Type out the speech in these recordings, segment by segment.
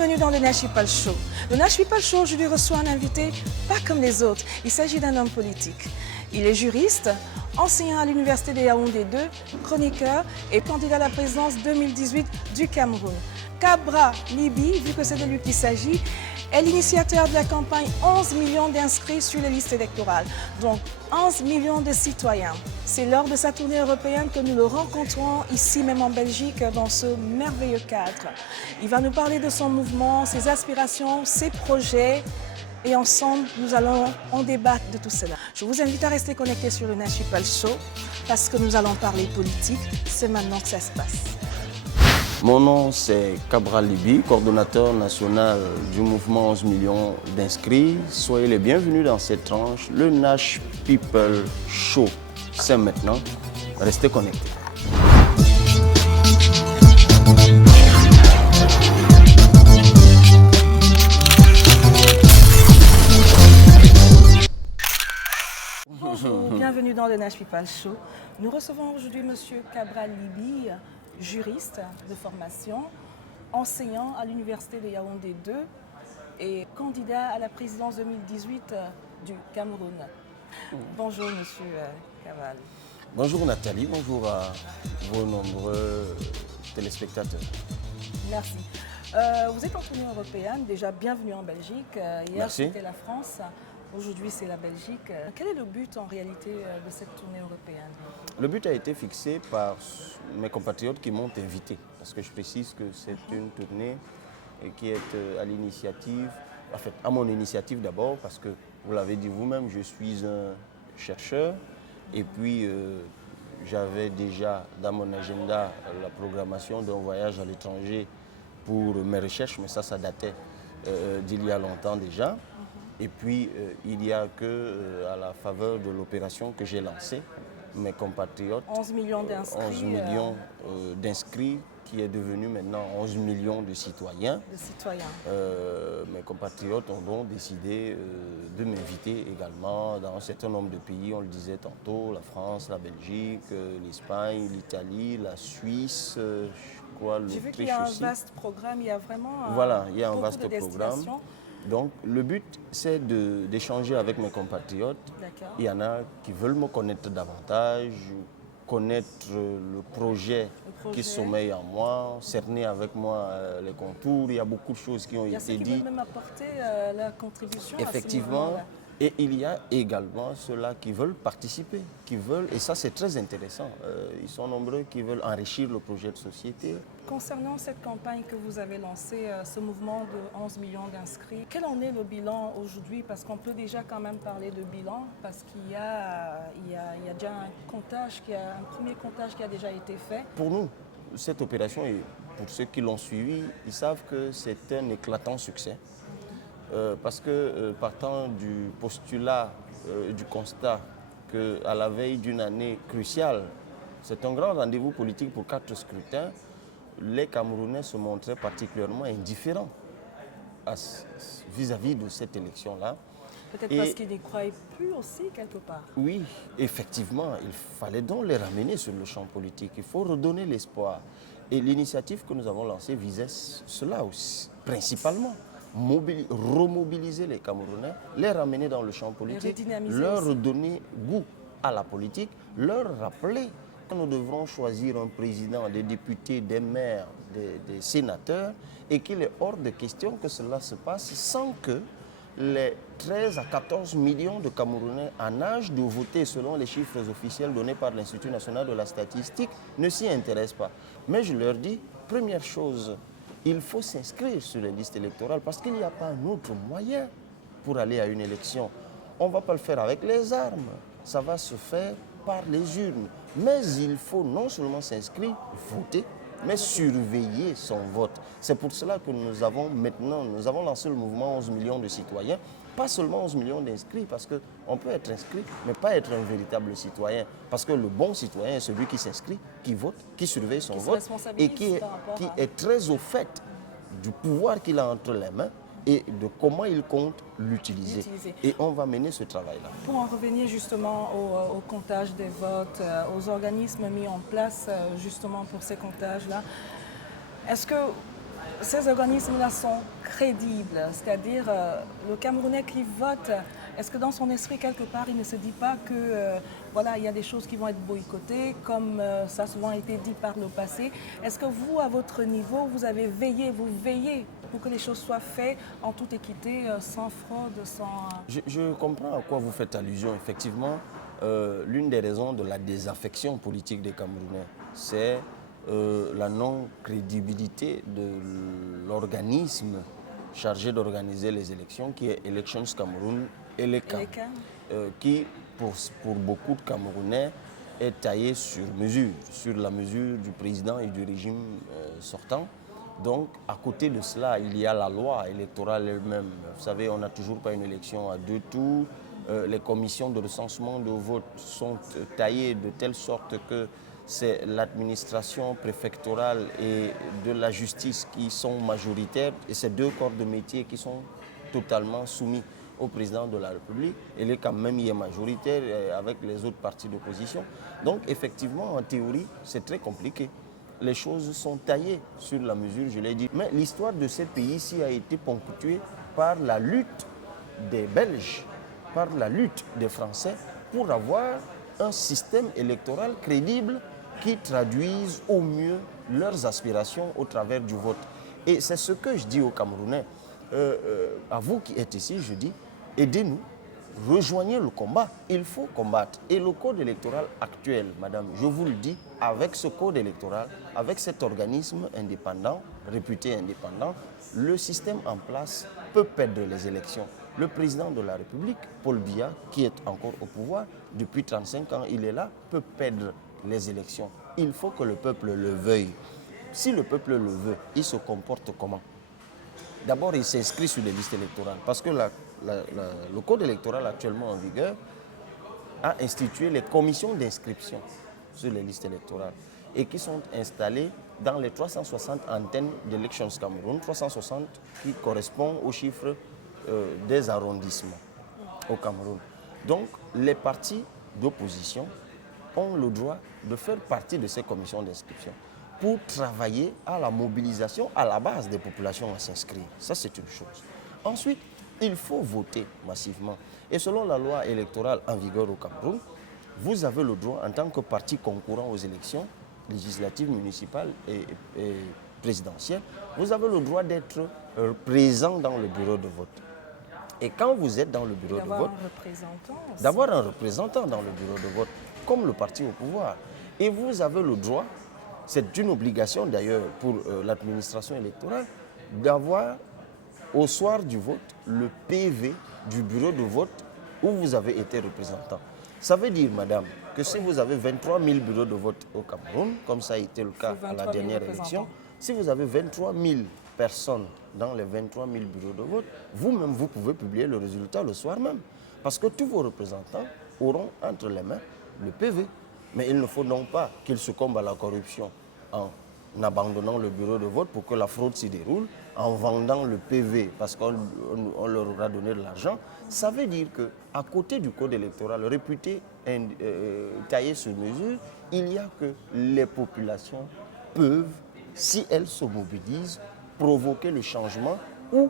bienvenue dans le Nash People Show. Le Nash People Show, je lui reçois un invité pas comme les autres. Il s'agit d'un homme politique. Il est juriste, enseignant à l'Université de Yaoundé 2, chroniqueur et candidat à la présidence 2018 du Cameroun. Kabra Libi, vu que c'est de lui qu'il s'agit, est l'initiateur de la campagne 11 millions d'inscrits sur les listes électorales, donc 11 millions de citoyens. C'est lors de sa tournée européenne que nous le rencontrons ici même en Belgique dans ce merveilleux cadre. Il va nous parler de son mouvement, ses aspirations, ses projets et ensemble nous allons en débattre de tout cela. Je vous invite à rester connectés sur le Nash People Show parce que nous allons parler politique, c'est maintenant que ça se passe. Mon nom c'est Kabra Libi, coordonnateur national du mouvement 11 millions d'inscrits. Soyez les bienvenus dans cette tranche, le Nash People Show. C'est maintenant, restez connectés. Bonjour, bienvenue dans le Nash People Show. Nous recevons aujourd'hui M. Kabra Libi, juriste de formation, enseignant à l'Université de Yaoundé 2 et candidat à la présidence 2018 du Cameroun. Bonjour M. Kabra. Bonjour Nathalie, bonjour à vos nombreux téléspectateurs. Merci. Vous êtes en tournée européenne, déjà bienvenue en Belgique. Hier c'était la France, aujourd'hui c'est la Belgique. Quel est le but en réalité de cette tournée européenne? Le but a été fixé par mes compatriotes qui m'ont invité, parce que je précise que c'est une tournée qui est à l'initiative, en fait à mon initiative d'abord, parce que vous l'avez dit vous-même, je suis un chercheur et puis j'avais déjà dans mon agenda la programmation d'un voyage à l'étranger pour mes recherches, mais ça datait d'il y a longtemps déjà. Et puis, il n'y a que à la faveur de l'opération que j'ai lancée, mes compatriotes, 11 millions d'inscrits, 11 millions d'inscrits, qui est devenu maintenant 11 millions de citoyens. Mes compatriotes ont donc décidé de m'inviter également dans un certain nombre de pays, on le disait tantôt, la France, la Belgique, l'Espagne, l'Italie, la Suisse, je crois l'Autriche aussi. J'ai vu qu'il y a un vaste programme, il y a vraiment voilà, il y a un beaucoup vaste de programme. Donc, le but, c'est d'échanger avec mes compatriotes. Il y en a qui veulent me connaître davantage, connaître le projet qui sommeille en moi, cerner avec moi les contours. Il y a beaucoup de choses qui ont été dites. Il y a ceux qui veulent même apporter la contribution effectivement, à ce mouvement-là. Et il y a également ceux-là qui veulent participer, et ça c'est très intéressant, ils sont nombreux qui veulent enrichir le projet de société. Concernant cette campagne que vous avez lancée, ce mouvement de 11 millions d'inscrits, quel en est le bilan aujourd'hui? Parce qu'on peut déjà quand même parler de bilan, parce qu'il y a déjà un premier comptage qui a déjà été fait. Pour nous, cette opération, et pour ceux qui l'ont suivi, ils savent que c'est un éclatant succès. Parce que partant du postulat, du constat qu'à la veille d'une année cruciale, c'est un grand rendez-vous politique pour 4 scrutins, les Camerounais se montraient particulièrement indifférents vis-à-vis de cette élection-là. Peut-être parce qu'ils n'y croyaient plus aussi quelque part. Oui, effectivement, il fallait donc les ramener sur le champ politique. Il faut redonner l'espoir. Et l'initiative que nous avons lancée visait cela aussi, principalement. Remobiliser les Camerounais, les ramener dans le champ politique, leur redonner goût à la politique, leur rappeler que nous devrons choisir un président, des députés, des maires, des sénateurs, et qu'il est hors de question que cela se passe sans que les 13 à 14 millions de Camerounais en âge de voter selon les chiffres officiels donnés par l'Institut national de la statistique ne s'y intéressent pas. Mais je leur dis, première chose, il faut s'inscrire sur les listes électorales parce qu'il n'y a pas un autre moyen pour aller à une élection. On ne va pas le faire avec les armes, ça va se faire par les urnes. Mais il faut non seulement s'inscrire, voter, mais surveiller son vote. C'est pour cela que nous avons lancé le mouvement 11 millions de citoyens. Pas seulement 11 millions d'inscrits, parce qu'on peut être inscrit, mais pas être un véritable citoyen. Parce que le bon citoyen est celui qui s'inscrit, qui vote, qui surveille son vote et qui est très au fait du pouvoir qu'il a entre les mains et de comment il compte l'utiliser. Et on va mener ce travail-là. Pour en revenir justement au comptage des votes, aux organismes mis en place justement pour ces comptages-là, est-ce que ces organismes-là sont crédibles, c'est-à-dire le Camerounais qui vote, est-ce que dans son esprit, quelque part, il ne se dit pas que voilà, il y a des choses qui vont être boycottées, comme ça a souvent été dit par le passé. Est-ce que vous, à votre niveau, vous veillez pour que les choses soient faites en toute équité, sans fraude, sans... Je comprends à quoi vous faites allusion. Effectivement, l'une des raisons de la désaffection politique des Camerounais, c'est la non-crédibilité de l'organisme chargé d'organiser les élections, qui est Elections Cameroun et les CAM, qui, pour beaucoup de Camerounais, est taillé sur mesure, sur la mesure du président et du régime sortant. Donc, à côté de cela, il y a la loi électorale elle-même. Vous savez, on n'a toujours pas une élection à 2 tours. Les commissions de recensement de vote sont taillées de telle sorte que c'est l'administration préfectorale et de la justice qui sont majoritaires, et ces deux corps de métier qui sont totalement soumis au président de la République. Il est quand même majoritaire avec les autres partis d'opposition. Donc effectivement, en théorie, c'est très compliqué. Les choses sont taillées sur la mesure, je l'ai dit. Mais l'histoire de ce pays-ci a été ponctuée par la lutte des Belges, par la lutte des Français pour avoir un système électoral crédible qui traduisent au mieux leurs aspirations au travers du vote. Et c'est ce que je dis aux Camerounais. À vous qui êtes ici, je dis, aidez-nous, rejoignez le combat. Il faut combattre. Et le code électoral actuel, madame, je vous le dis, avec ce code électoral, avec cet organisme indépendant, réputé indépendant, le système en place peut perdre les élections. Le président de la République, Paul Biya, qui est encore au pouvoir, depuis 35 ans, il est là, peut perdre les élections. Il faut que le peuple le veuille. Si le peuple le veut, il se comporte comment? D'abord, il s'inscrit sur les listes électorales parce que le code électoral actuellement en vigueur a institué les commissions d'inscription sur les listes électorales et qui sont installées dans les 360 antennes d'Elections Cameroun, 360 qui correspondent aux chiffres des arrondissements au Cameroun. Donc, les partis d'opposition ont le droit de faire partie de ces commissions d'inscription pour travailler à la mobilisation à la base des populations à s'inscrire. Ça, c'est une chose. Ensuite, il faut voter massivement. Et selon la loi électorale en vigueur au Cameroun, vous avez le droit, en tant que parti concourant aux élections législatives, municipales et présidentielles, vous avez le droit d'être présent dans le bureau de vote. Et quand vous êtes dans le bureau de vote, d'avoir un représentant dans le bureau de vote, comme le parti au pouvoir. Et vous avez le droit, c'est une obligation d'ailleurs pour l'administration électorale, d'avoir au soir du vote le PV du bureau de vote où vous avez été représentant. Ça veut dire, madame, que si vous avez 23 000 bureaux de vote au Cameroun, comme ça a été le cas à la dernière élection, si vous avez 23 000 personnes dans les 23 000 bureaux de vote, vous-même, vous pouvez publier le résultat le soir même. Parce que tous vos représentants auront entre les mains le PV. Mais il ne faut donc pas qu'ils succombent à la corruption en abandonnant le bureau de vote pour que la fraude s'y déroule, en vendant le PV parce qu'on leur aura donné de l'argent. Ça veut dire qu'à côté du code électoral réputé taillé sur mesure, il y a que les populations peuvent, si elles se mobilisent, provoquer le changement ou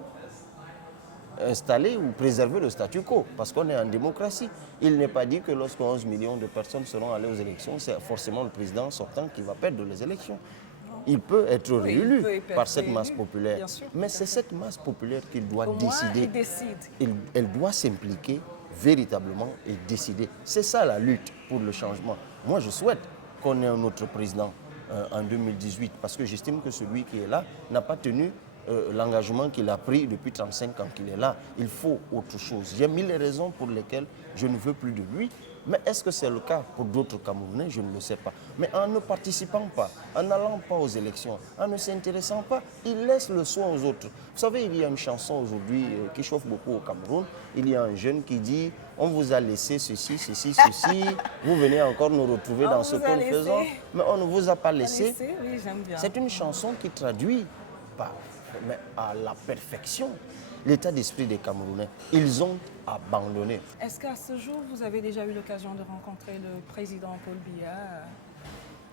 installer ou préserver le statu quo, parce qu'on est en démocratie. Il n'est pas dit que lorsque 11 millions de personnes seront allées aux élections, c'est forcément le président sortant qui va perdre les élections. Il peut être réélu par cette masse populaire. Mais c'est cette masse populaire qui doit décider. Elle doit s'impliquer véritablement et décider. C'est ça la lutte pour le changement. Moi, je souhaite qu'on ait un autre président en 2018, parce que j'estime que celui qui est là n'a pas tenu l'engagement qu'il a pris depuis 35 ans qu'il est là. Il faut autre chose. Il y a mille raisons pour lesquelles je ne veux plus de lui. Mais est-ce que c'est le cas pour d'autres Camerounais? Je ne le sais pas. Mais en ne participant pas, en n'allant pas aux élections, en ne s'intéressant pas, il laisse le soin aux autres. Vous savez, il y a une chanson aujourd'hui qui chauffe beaucoup au Cameroun. Il y a un jeune qui dit « On vous a laissé ceci, ceci, ceci. Vous venez encore nous retrouver dans ce que nous faisons. Mais on ne vous a pas laissé. » C'est une chanson qui traduit mais à la perfection l'état d'esprit des Camerounais. Ils ont abandonné. Est-ce qu'à ce jour, vous avez déjà eu l'occasion de rencontrer le président Paul Biya?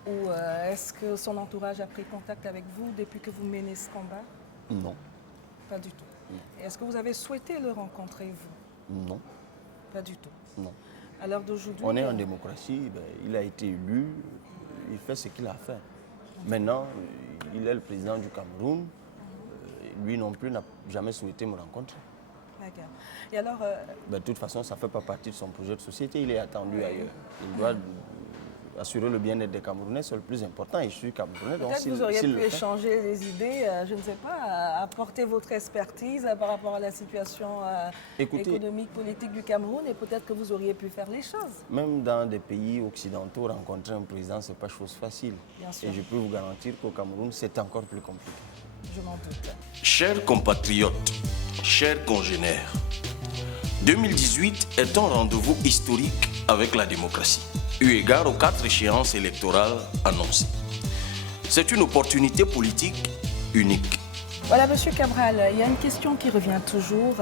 Ou est-ce que son entourage a pris contact avec vous depuis que vous menez ce combat? Non. Pas du tout. Est-ce que vous avez souhaité le rencontrer, vous? Non. Pas du tout. Non. À l'heure d'aujourd'hui... On est en démocratie, il a été élu, il fait ce qu'il a fait. Maintenant, il est le président du Cameroun. Lui non plus n'a jamais souhaité me rencontrer. D'accord. Et alors... De toute façon, ça ne fait pas partie de son projet de société. Il est attendu ailleurs. Il doit assurer le bien-être des Camerounais, c'est le plus important. Et je suis Camerounais. Peut-être que vous auriez pu échanger les idées, je ne sais pas, apporter votre expertise par rapport à la situation économique, politique du Cameroun, et peut-être que vous auriez pu faire les choses. Même dans des pays occidentaux, rencontrer un président, ce n'est pas chose facile. Bien sûr. Et je peux vous garantir qu'au Cameroun, c'est encore plus compliqué. Je m'en doute. Chers compatriotes, chers congénères, 2018 est un rendez-vous historique avec la démocratie, eu égard aux 4 échéances électorales annoncées. C'est une opportunité politique unique. Voilà, Monsieur Cabral, il y a une question qui revient toujours,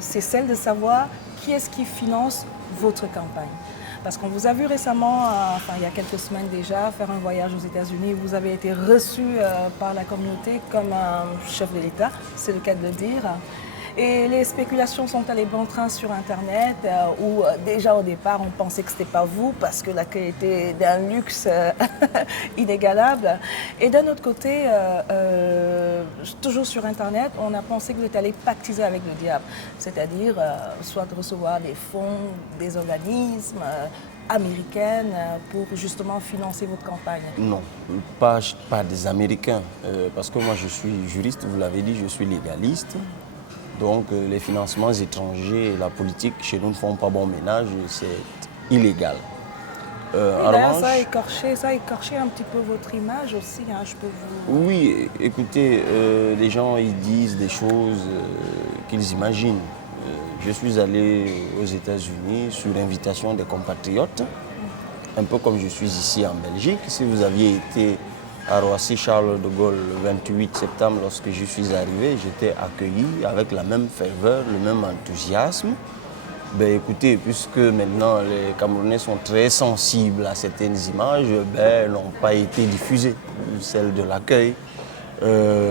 c'est celle de savoir qui est-ce qui finance votre campagne. Parce qu'on vous a vu récemment, il y a quelques semaines déjà, faire un voyage aux États-Unis. Vous avez été reçu par la communauté comme un chef de l'État, c'est le cas de le dire. Et les spéculations sont allées bon train sur Internet, où déjà au départ on pensait que ce n'était pas vous parce que l'accueil était d'un luxe inégalable. Et d'un autre côté, toujours sur Internet, on a pensé que vous étiez allé pactiser avec le diable. C'est-à-dire soit de recevoir des fonds, des organismes américains pour justement financer votre campagne. Non, pas des Américains. Parce que moi je suis juriste, vous l'avez dit, je suis légaliste. Donc les financements étrangers et la politique chez nous ne font pas bon ménage, c'est illégal. D'ailleurs, ça a écorché un petit peu votre image aussi, hein, je peux vous... Oui, écoutez, les gens ils disent des choses qu'ils imaginent. Je suis allé aux États-Unis sur invitation des compatriotes, un peu comme je suis ici en Belgique. Si vous aviez été à Roissy-Charles de Gaulle le 28 septembre, lorsque je suis arrivé, j'étais accueilli avec la même ferveur, le même enthousiasme. Écoutez, puisque maintenant les Camerounais sont très sensibles à certaines images, elles n'ont pas été diffusées, celles de l'accueil,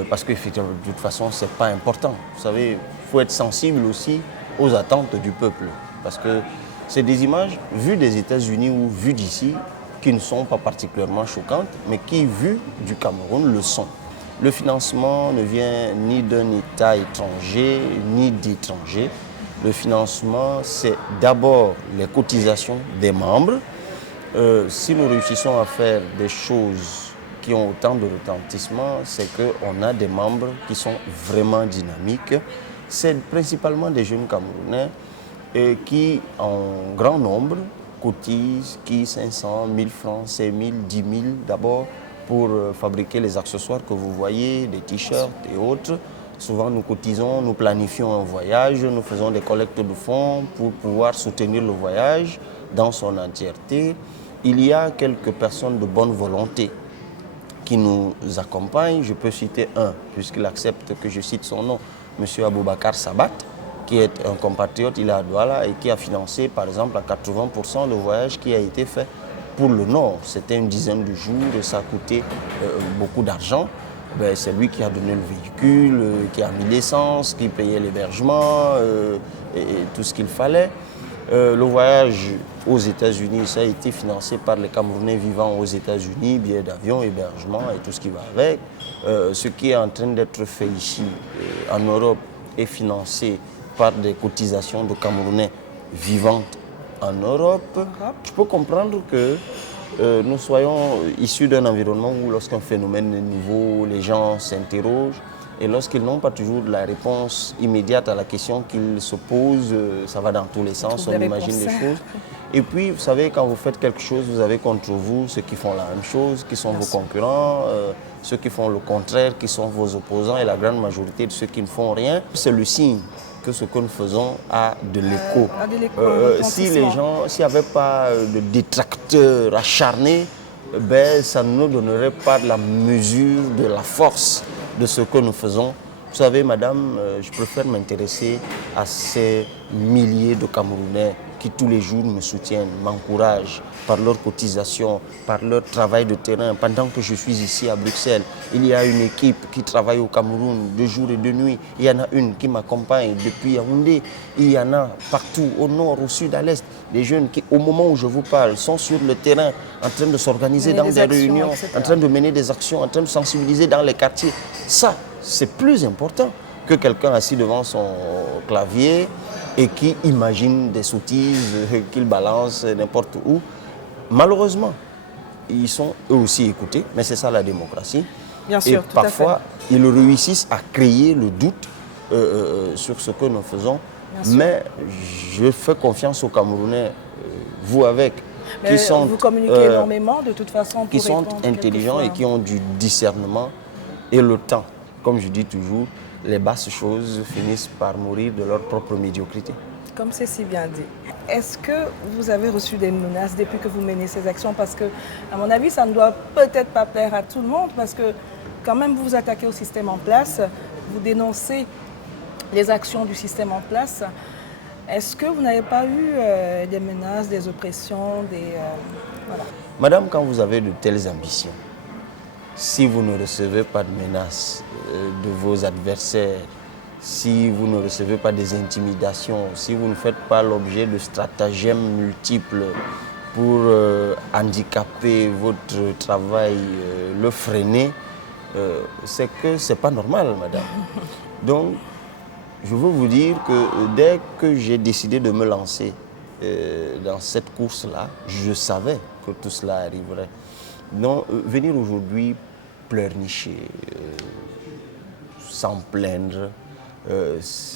parce qu'effectivement, de toute façon, ce n'est pas important. Vous savez, il faut être sensible aussi aux attentes du peuple, parce que c'est des images vues des États-Unis ou vues d'ici, qui ne sont pas particulièrement choquantes, mais qui, vues du Cameroun, le sont. Le financement ne vient ni d'un État étranger, ni d'étrangers. Le financement, c'est d'abord les cotisations des membres. Si nous réussissons à faire des choses qui ont autant de retentissement, c'est qu'on a des membres qui sont vraiment dynamiques. C'est principalement des jeunes Camerounais qui, en grand nombre, cotisent, qui 500, 1000 francs, 5 000, 10 000 d'abord pour fabriquer les accessoires que vous voyez, des t-shirts et autres. Souvent nous cotisons, nous planifions un voyage, nous faisons des collectes de fonds pour pouvoir soutenir le voyage dans son entièreté. Il y a quelques personnes de bonne volonté qui nous accompagnent. Je peux citer un, puisqu'il accepte que je cite son nom, M. Aboubakar Sabat, qui est un compatriote, il est à Douala et qui a financé par exemple à 80% le voyage qui a été fait pour le Nord. C'était une dizaine de jours et ça a coûté beaucoup d'argent. C'est lui qui a donné le véhicule, qui a mis l'essence, qui payait l'hébergement et tout ce qu'il fallait. Le voyage aux États-Unis, ça a été financé par les Camerounais vivant aux États-Unis, billets d'avion, hébergement et tout ce qui va avec. Ce qui est en train d'être fait ici en Europe est financé par des cotisations de Camerounais vivant en Europe. Je peux comprendre que nous soyons issus d'un environnement où lorsqu'un phénomène est nouveau, les gens s'interrogent et lorsqu'ils n'ont pas toujours la réponse immédiate à la question qu'ils se posent, ça va dans tous les sens, on imagine les choses. Et puis, vous savez, quand vous faites quelque chose, vous avez contre vous ceux qui font la même chose, qui sont vos concurrents, ceux qui font le contraire, qui sont vos opposants et la grande majorité de ceux qui ne font rien. C'est le signe que ce que nous faisons a de l'écho. Si les gens, s'il n'y avait pas de détracteurs acharnés, ça ne nous donnerait pas la mesure de la force de ce que nous faisons. Vous savez, madame, je préfère m'intéresser à ces milliers de Camerounais qui tous les jours me soutiennent, m'encouragent par leur cotisation, par leur travail de terrain. Pendant que je suis ici à Bruxelles, il y a une équipe qui travaille au Cameroun de jour et de nuit. Il y en a une qui m'accompagne depuis Yaoundé. Il y en a partout, au nord, au sud, à l'est. Des jeunes qui, au moment où je vous parle, sont sur le terrain en train de s'organiser dans des réunions, en train de mener des actions, en train de sensibiliser dans les quartiers. Ça, c'est plus important que quelqu'un assis devant son clavier et qui imagine des sottises qu'il balance n'importe où. Malheureusement, ils sont eux aussi écoutés, mais c'est ça la démocratie. Bien sûr, et parfois, ils réussissent à créer le doute sur ce que nous faisons. Mais je fais confiance aux Camerounais, vous avec, qui sont, vous communiquez énormément de toute façon pour qui sont intelligents et qui ont du discernement et le temps. Comme je dis toujours, les basses choses finissent par mourir de leur propre médiocrité. Comme c'est si bien dit. Est-ce que vous avez reçu des menaces depuis que vous menez ces actions? Parce que, à mon avis, ça ne doit peut-être pas plaire à tout le monde, parce que quand même vous vous attaquez au système en place, vous dénoncez les actions du système en place. Est-ce que vous n'avez pas eu des menaces, des oppressions, voilà. Madame, quand vous avez de telles ambitions, si vous ne recevez pas de menaces de vos adversaires, si vous ne recevez pas des intimidations, si vous ne faites pas l'objet de stratagèmes multiples pour handicaper votre travail, le freiner, c'est que ce n'est pas normal, madame. Donc, je veux vous dire que dès que j'ai décidé de me lancer dans cette course-là, je savais que tout cela arriverait. Donc, venir aujourd'hui pleurnicher, s'en plaindre,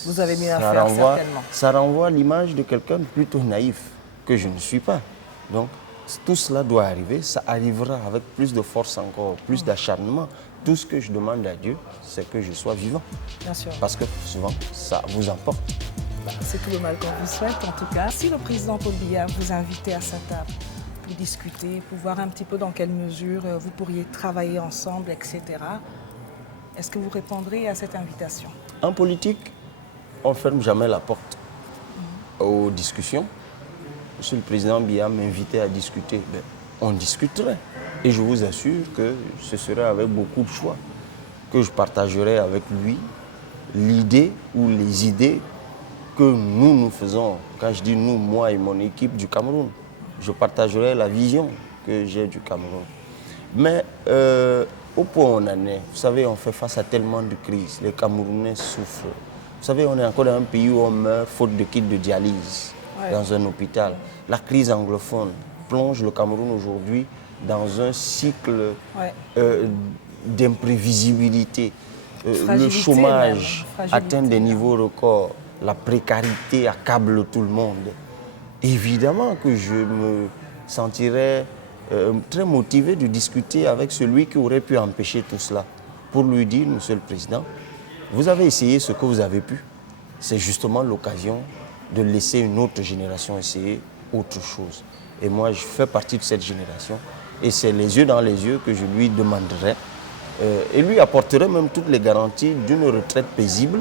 vous avez mieux à faire, certainement. Ça renvoie à l'image de quelqu'un de plutôt naïf, que je ne suis pas. Donc, tout cela doit arriver, ça arrivera avec plus de force encore, plus d'acharnement. Tout ce que je demande à Dieu, c'est que je sois vivant. Bien sûr. Parce que souvent, ça vous emporte. C'est tout le mal qu'on vous souhaite, en tout cas. Si le président Paul Biya vous invitait à sa table pour discuter, pour voir un petit peu dans quelle mesure vous pourriez travailler ensemble, etc., est-ce que vous répondrez à cette invitation? En politique, on ne ferme jamais la porte aux discussions. Si le président Biya m'invitait à discuter, on discuterait. Et je vous assure que ce serait avec beaucoup de choix que je partagerai avec lui l'idée ou les idées que nous faisons. Quand je dis nous, moi et mon équipe du Cameroun, je partagerai la vision que j'ai du Cameroun. Mais au point où on en est, vous savez, on fait face à tellement de crises. Les Camerounais souffrent. Vous savez, on est encore dans un pays où on meurt faute de kits de dialyse dans un hôpital. La crise anglophone plonge le Cameroun aujourd'hui dans un cycle d'imprévisibilité. Le chômage atteint des niveaux records. La précarité accable tout le monde. Évidemment que je me sentirais très motivé de discuter avec celui qui aurait pu empêcher tout cela. Pour lui dire, Monsieur le Président, vous avez essayé ce que vous avez pu. C'est justement l'occasion de laisser une autre génération essayer autre chose. Et moi, je fais partie de cette génération. Et c'est les yeux dans les yeux que je lui demanderai. Et lui apporterai même toutes les garanties d'une retraite paisible.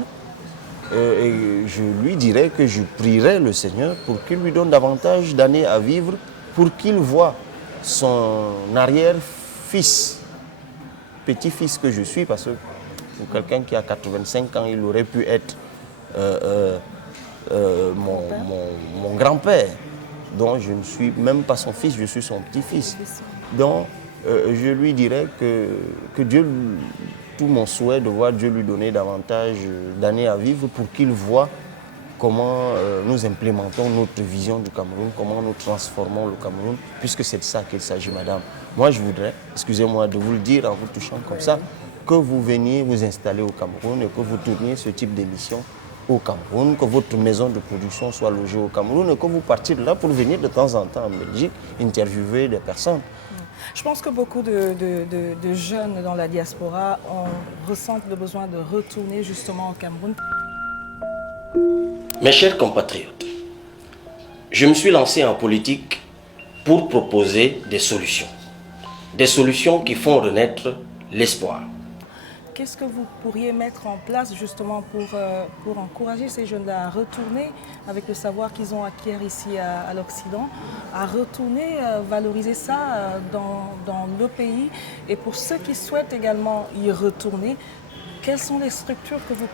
Et je lui dirai que je prierai le Seigneur pour qu'il lui donne davantage d'années à vivre, pour qu'il voie son arrière-fils, petit-fils que je suis, parce que pour quelqu'un qui a 85 ans, il aurait pu être mon grand-père, dont je ne suis même pas son fils, je suis son petit-fils. Donc, je lui dirais que Dieu, tout mon souhait de voir Dieu lui donner davantage d'années à vivre pour qu'il voie comment nous implémentons notre vision du Cameroun, comment nous transformons le Cameroun, puisque c'est de ça qu'il s'agit, madame. Moi, je voudrais, excusez-moi de vous le dire en vous touchant comme ça, que vous veniez vous installer au Cameroun et que vous tourniez ce type d'émission au Cameroun, que votre maison de production soit logée au Cameroun et que vous partiez de là pour venir de temps en temps en Belgique interviewer des personnes. Je pense que beaucoup de jeunes dans la diaspora ressentent le besoin de retourner justement au Cameroun. Mes chers compatriotes, je me suis lancé en politique pour proposer des solutions qui font renaître l'espoir. qu'est-ce que vous pourriez mettre en place justement pour encourager ces jeunes-là à retourner avec le savoir qu'ils ont acquis ici à l'Occident, à retourner valoriser ça dans le pays, et pour ceux qui souhaitent également y retourner, quelles sont les structures que vous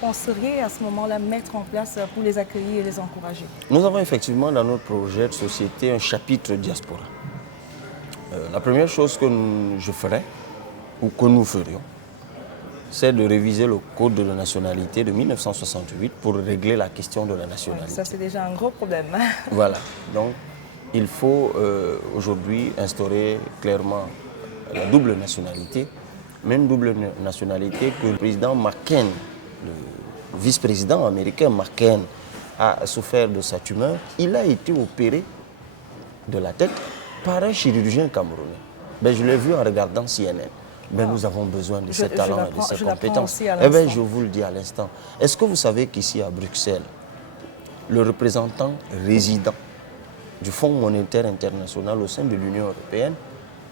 penseriez à ce moment-là mettre en place pour les accueillir et les encourager? Nous avons effectivement dans notre projet de société un chapitre diaspora. La première chose que je ferais, ou que nous ferions, c'est de réviser le code de la nationalité de 1968 pour régler la question de la nationalité. Ça, c'est déjà un gros problème. Voilà. Donc, il faut aujourd'hui instaurer clairement la double nationalité, mais une double nationalité que le président McCain, le vice-président américain McCain, a souffert de sa tumeur. Il a été opéré de la tête par un chirurgien camerounais. Ben, je l'ai vu en regardant CNN. Ben, nous avons besoin de ces talents et de ces compétences. Eh bien, je vous le dis à l'instant. Est-ce que vous savez qu'ici à Bruxelles, le représentant résident du Fonds monétaire international au sein de l'Union européenne,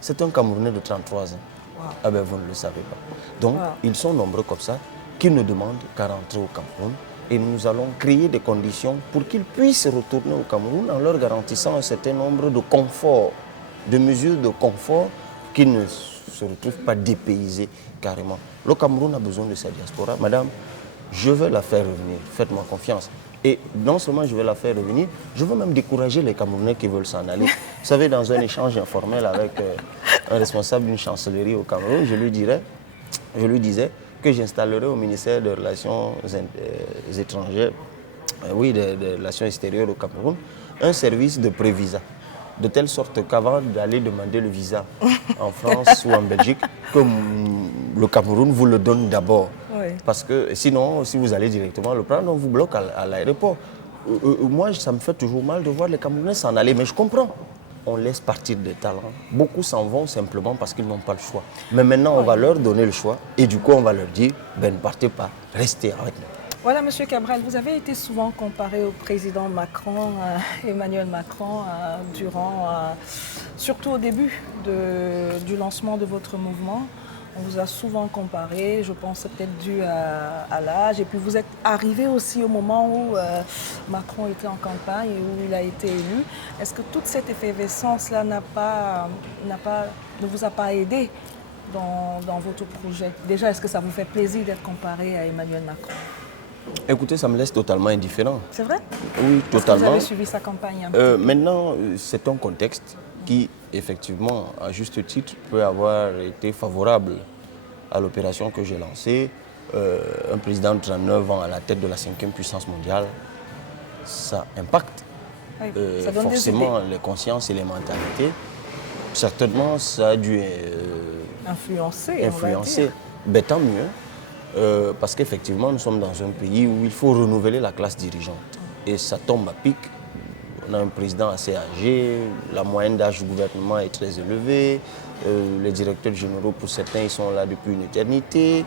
c'est un Camerounais de 33 ans. Wow. Ah ben, vous ne le savez pas. Donc, ils sont nombreux comme ça qui ne demandent qu'à rentrer au Cameroun. Et nous allons créer des conditions pour qu'ils puissent retourner au Cameroun en leur garantissant un certain nombre de conforts, de mesures de confort qu'ils ne se retrouvent pas dépaysés carrément. Le Cameroun a besoin de sa diaspora. Madame, je veux la faire revenir. Faites-moi confiance. Et non seulement je vais la faire revenir, je veux même décourager les Camerounais qui veulent s'en aller. Vous savez, dans un échange informel avec un responsable d'une chancellerie au Cameroun, je lui disais que j'installerai au ministère des Relations étrangères, des Relations extérieures au Cameroun, un service de prévisa. De telle sorte qu'avant d'aller demander le visa en France ou en Belgique, que le Cameroun vous le donne d'abord. Oui. Parce que sinon, si vous allez directement le prendre, on vous bloque à l'aéroport. Moi, ça me fait toujours mal de voir les Camerounais s'en aller, mais je comprends. On laisse partir des talents. Beaucoup s'en vont simplement parce qu'ils n'ont pas le choix. Mais maintenant, on va leur donner le choix et du coup, on va leur dire, ben, ne partez pas, restez avec nous. Voilà, M. Cabral, vous avez été souvent comparé au président Macron, Emmanuel Macron, surtout au début du lancement de votre mouvement. On vous a souvent comparé, je pense c'est peut-être dû à l'âge. Et puis vous êtes arrivé aussi au moment où Macron était en campagne et où il a été élu. Est-ce que toute cette effervescence-là ne vous a pas aidé dans votre projet? Déjà, est-ce que ça vous fait plaisir d'être comparé à Emmanuel Macron? Écoutez, ça me laisse totalement indifférent. C'est vrai? Oui, totalement. Vous avez suivi sa campagne? Maintenant, c'est un contexte qui, effectivement, à juste titre, peut avoir été favorable à l'opération que j'ai lancée. Un président de 39 ans à la tête de la 5e puissance mondiale, ça impacte ça donne forcément les consciences et les mentalités. Certainement, ça a dû influencer. Ben, tant mieux. Parce qu'effectivement, nous sommes dans un pays où il faut renouveler la classe dirigeante. Et ça tombe à pic. On a un président assez âgé, la moyenne d'âge du gouvernement est très élevée, les directeurs généraux, pour certains, ils sont là depuis une éternité.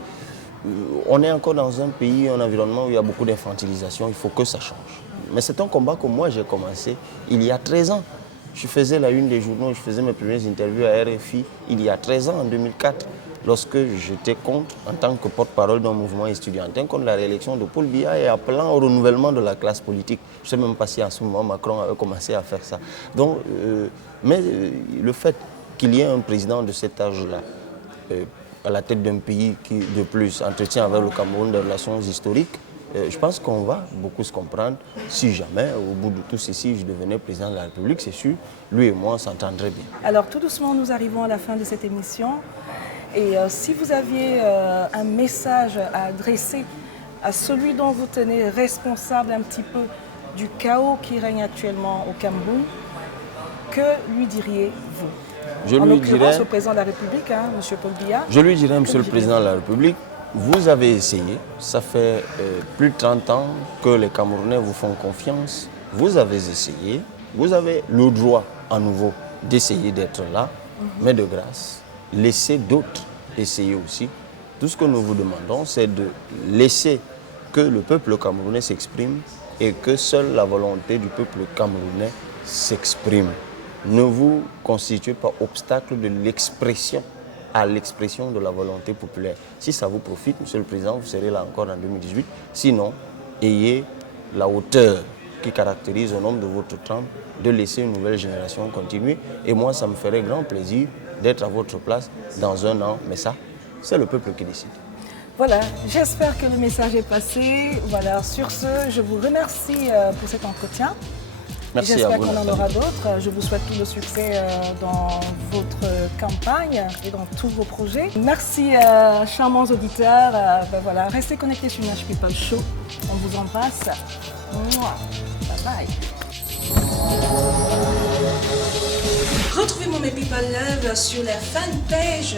On est encore dans un pays, un environnement où il y a beaucoup d'infantilisation, il faut que ça change. Mais c'est un combat que moi j'ai commencé il y a 13 ans. Je faisais la une des journaux, je faisais mes premières interviews à RFI il y a 13 ans, en 2004. Lorsque j'étais contre, en tant que porte-parole d'un mouvement estudiantin, contre la réélection de Paul Biya et appelant au renouvellement de la classe politique. Je ne sais même pas si en ce moment Macron avait commencé à faire ça. Donc, mais le fait qu'il y ait un président de cet âge-là, à la tête d'un pays qui, de plus, entretient avec le Cameroun des relations historiques, je pense qu'on va beaucoup se comprendre. Si jamais, au bout de tout ceci, je devenais président de la République, c'est sûr, lui et moi, on s'entendrait bien. Alors, tout doucement, nous arrivons à la fin de cette émission. Et si vous aviez un message à adresser à celui dont vous tenez responsable un petit peu du chaos qui règne actuellement au Cameroun, que lui diriez-vous? En l'occurrence, au président de la République, hein, M. Paul Biya. Je lui dirais, Monsieur le Président de la République, vous avez essayé, ça fait plus de 30 ans que les Camerounais vous font confiance, vous avez essayé, vous avez le droit à nouveau d'essayer d'être là, mais de grâce, laissez d'autres essayer aussi. Tout ce que nous vous demandons, c'est de laisser que le peuple camerounais s'exprime et que seule la volonté du peuple camerounais s'exprime. Ne vous constituez pas obstacle de l'expression à l'expression de la volonté populaire. Si ça vous profite, Monsieur le Président, vous serez là encore en 2018. Sinon, ayez la hauteur qui caractérise au nombre de votre trempe de laisser une nouvelle génération continuer. Et moi, ça me ferait grand plaisir d'être à votre place dans un an. Mais ça, c'est le peuple qui décide. Voilà, j'espère que le message est passé. Voilà, sur ce, je vous remercie pour cet entretien. Merci à J'espère vous. qu'on en aura d'autres. Je vous souhaite tout le succès dans votre campagne et dans tous vos projets. Merci, charmants auditeurs. Voilà, restez connectés sur Nash People Show. On vous embrasse. Mouah. Bye bye. Retrouvez mon People Love sur la fanpage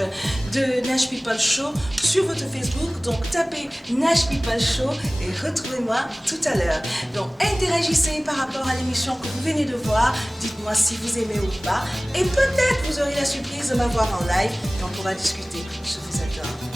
de Nash People Show sur votre Facebook. Donc tapez Nash People Show et retrouvez-moi tout à l'heure. Donc interagissez par rapport à l'émission que vous venez de voir. Dites-moi si vous aimez ou pas. Et peut-être vous aurez la surprise de m'avoir en live et on pourra discuter. Je vous adore.